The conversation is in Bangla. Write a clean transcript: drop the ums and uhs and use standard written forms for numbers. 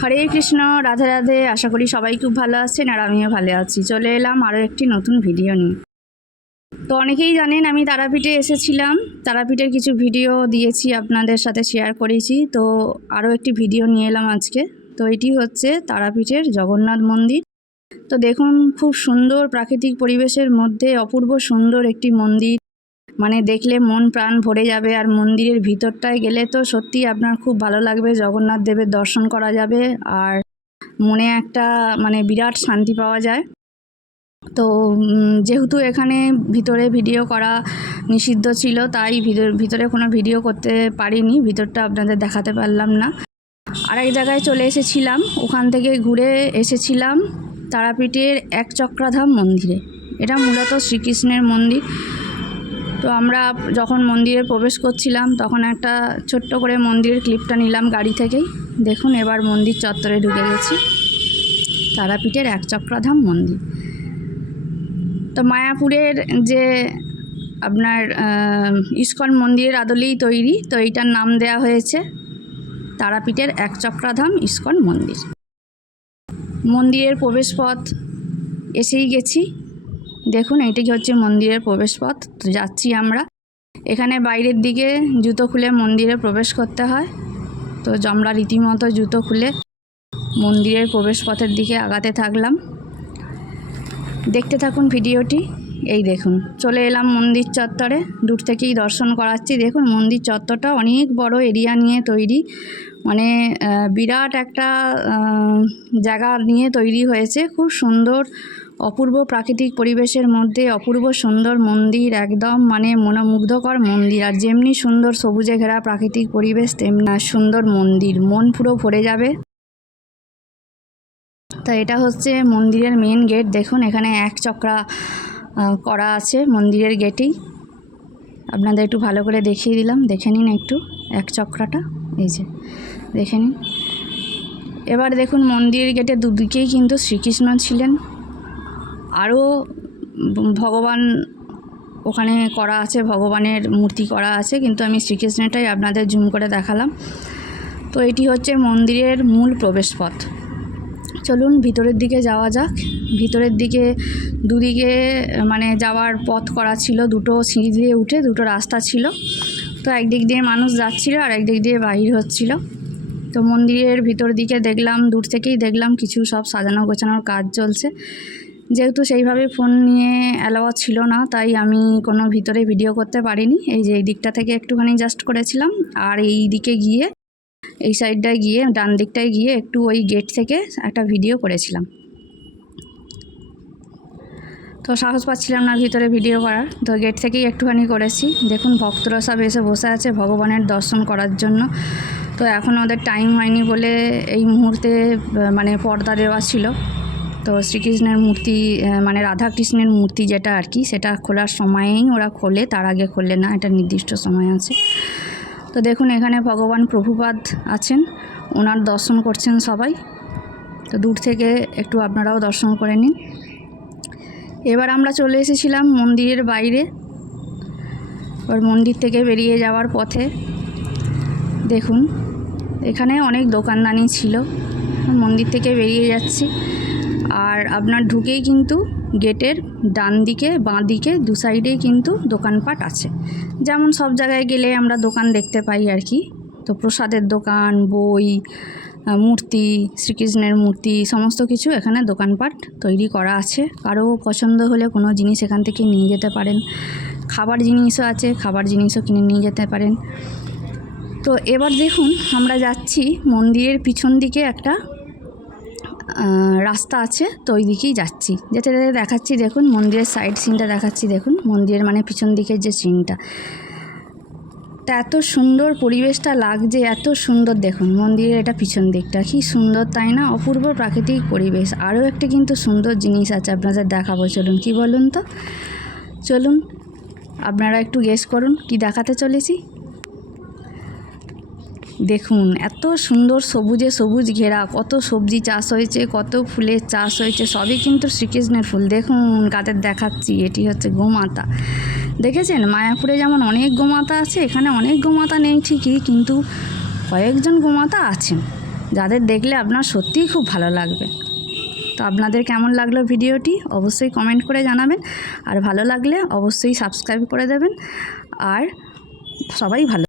হরে কৃষ্ণ, রাধে রাধে। আশা করি সবাই খুব ভালো আছেন আর আমিও ভালো আছি। চলে এলাম আরও একটি নতুন ভিডিও নিয়ে। তো অনেকেই জানেন আমি তারাপীঠে এসেছিলাম, তারাপীঠের কিছু ভিডিও দিয়েছি, আপনাদের সাথে শেয়ার করেছি। তো আরও একটি ভিডিও নিয়ে এলাম আজকে। তো এটি হচ্ছে তারাপীঠের জগন্নাথ মন্দির। তো দেখুন, খুব সুন্দর প্রাকৃতিক পরিবেশের মধ্যে অপূর্ব সুন্দর একটি মন্দির, মানে দেখলে মন প্রাণ ভরে যাবে। আর মন্দিরের ভিতরটায় গেলে তো সত্যি আপনার খুব ভালো লাগবে, জগন্নাথ দেবের দর্শন করা যাবে আর মনে একটা মানে বিরাট শান্তি পাওয়া যায়। তো যেহেতু এখানে ভিতরে ভিডিও করা নিষিদ্ধ ছিল, তাই ভিতরে কোনো ভিডিও করতে পারিনি, ভিতরটা আপনাদের দেখাতে পারলাম না। আরেক জায়গায় চলে এসেছিলাম, ওখান থেকে ঘুরে এসেছিলাম তারাপীঠের এক চক্রাধাম মন্দিরে। এটা মূলত শ্রীকৃষ্ণের মন্দির। তো আমরা যখন মন্দিরে প্রবেশ করছিলাম তখন একটা ছোট্ট করে মন্দিরের ক্লিপটা নিলাম গাড়ি থেকেই। দেখুন, এবার মন্দির চত্বরে ঢুকে গেছি, তারাপীঠের এক চক্রাধাম মন্দির। তো মায়াপুরের যে আপনার ইস্কন মন্দিরের আদলেই তৈরি, তো এইটার নাম দেয়া হয়েছে তারাপীঠের এক চক্রাধাম ইস্কন মন্দির। মন্দিরের প্রবেশপথ এসেই গেছি। দেখুন, এইটাই হচ্ছে মন্দিরের প্রবেশপথ। তো যাচ্ছি আমরা। এখানে বাইরের দিকে জুতো খুলে মন্দিরে প্রবেশ করতে হয়। তো আমরা রীতিমতো জুতো খুলে মন্দিরের প্রবেশপথের দিকে আগাতে থাকলাম। দেখতে থাকুন ভিডিওটি। এই দেখুন, চলে এলাম মন্দির চত্বরে, দূর থেকেই দর্শন করাচ্ছি। দেখুন, মন্দির চত্বরটা অনেক বড় এরিয়া নিয়ে তৈরি, মানে বিরাট একটা জায়গা নিয়ে তৈরি হয়েছে। খুব সুন্দর অপূর্ব প্রাকৃতিক পরিবেশের মধ্যে অপূর্ব সুন্দর মন্দির, একদম মানে মনোমুগ্ধকর মন্দির। আর যেমনি সুন্দর সবুজে ঘেরা প্রাকৃতিক পরিবেশ, তেমনি সুন্দর মন্দির, মন পুরো ভরে যাবে। তো এটা হচ্ছে মন্দিরের মেন গেট। দেখুন, এখানে এক চক্রা করা আছে মন্দিরের গেটেই। আপনাদের একটু ভালো করে দেখিয়ে দিলাম, দেখে নিন একটু এক চক্রাটা, এই যে দেখে নিন। এবার দেখুন, মন্দিরের গেটে দুদিকেই কিন্তু শ্রীকৃষ্ণ ছিলেন, আরও ভগবান ওখানে করা আছে, ভগবানের মূর্তি করা আছে, কিন্তু আমি শ্রীকৃষ্ণটাই আপনাদের জুম করে দেখালাম। তো এটি হচ্ছে মন্দিরের মূল প্রবেশপথ। চলুন ভিতরের দিকে যাওয়া যাক। ভিতরের দিকে দুদিকে মানে যাওয়ার পথ করা ছিল, দুটো সিঁড়ি দিয়ে উঠে দুটো রাস্তা ছিল। তো একদিক দিয়ে মানুষ যাচ্ছিল আর একদিক দিয়ে বাহির হচ্ছিল। তো মন্দিরের ভিতর দিকে দেখলাম, দূর থেকেই দেখলাম কিছু সব সাজানো গোছানোর কাজ চলছে। যেহেতু সেইভাবে ফোন নিয়ে অ্যালাওয়া ছিল না, তাই আমি কোনো ভিতরে ভিডিও করতে পারিনি। এই যে এই দিকটা থেকে একটুখানি জাস্ট করেছিলাম, আর এই দিকে গিয়ে এই সাইডটায় গিয়ে ডান দিকটায় গিয়ে একটু ওই গেট থেকে একটা ভিডিও করেছিলাম। তো সাহস পাচ্ছিলাম না ভিতরে ভিডিও করার, তো গেট থেকেই একটুখানি করেছি। দেখুন, ভক্তরা সব এসে বসে আছে ভগবানের দর্শন করার জন্য। তো এখন ওদের টাইম হয়নি বলে এই মুহূর্তে মানে পর্দা দেওয়া ছিল। তো শ্রীকৃষ্ণের মূর্তি মানে রাধাকৃষ্ণের মূর্তি যেটা আর কি, সেটা খোলার সময়েই ওরা খোলে, তার আগে খোলে না, এটা নির্দিষ্ট সময় আছে। তো দেখুন, এখানে ভগবান প্রভুপাদ আছেন, ওনার দর্শন করছেন সবাই। তো দূর থেকে একটু আপনারাও দর্শন করে নিন। এবার আমরা চলে এসেছিলাম মন্দিরের বাইরে। এবার মন্দির থেকে বেরিয়ে যাওয়ার পথে দেখুন, এখানে অনেক দোকানদানি ছিল। মন্দির থেকে বেরিয়ে যাচ্ছি, আর আপনার ঢুকেই কিন্তু গেটের ডান দিকে বাঁ দিকে দু সাইডেই কিন্তু দোকানপাট আছে, যেমন সব জায়গায় গেলে আমরা দোকান দেখতে পাই আর কি। তো প্রসাদের দোকান, বই, মূর্তি, শ্রীকৃষ্ণের মূর্তি, সমস্ত কিছু এখানে দোকানপাট তৈরি করা আছে। কারো পছন্দ হলে কোনো জিনিস এখান থেকে নিয়ে যেতে পারেন। খাবার জিনিসও আছে, খাবার জিনিসও কিনে নিয়ে যেতে পারেন। তো এবার দেখুন, আমরা যাচ্ছি মন্দিরের পিছন দিকে একটা রাস্তা আছে, তো ওই দিকেই যাচ্ছি। যেতে যেতে দেখাচ্ছি, দেখুন মন্দিরের সাইড সিনটা দেখাচ্ছি। দেখুন মন্দিরের মানে পিছন দিকের যে সিনটা, তা এত সুন্দর পরিবেশটা লাগছে, এত সুন্দর। দেখুন মন্দিরের এটা পিছন দিকটা কি সুন্দর, তাই না? অপূর্ব প্রাকৃতিক পরিবেশ। আরও একটা কিন্তু সুন্দর জিনিস আছে, আপনাদের দেখাবো। চলুন, কি বলুন তো? চলুন আপনারা একটু গেস করুন কি দেখাতে চলেছি। দেখুন, এত সুন্দর সবুজে সবুজ ঘেরা, কত সবজি চাষ হয়েছে, কত ফুলের চাষ হয়েছে, সবই কিন্তু শ্রীকৃষ্ণের ফুল। দেখুন কাদের দেখাচ্ছি, এটি হচ্ছে গোমাতা। দেখেছেন, মায়াপুরে যেমন অনেক গোমাতা আছে, এখানে অনেক গোমাতা নেই ঠিকই, কিন্তু কয়েকজন গোমাতা আছেন। যাদের দেখলে আপনার সত্যিই খুব ভালো লাগবে। তো আপনাদের কেমন লাগলো ভিডিওটি অবশ্যই কমেন্ট করে জানাবেন, আর ভালো লাগলে অবশ্যই সাবস্ক্রাইব করে দেবেন। আর সবাই ভালো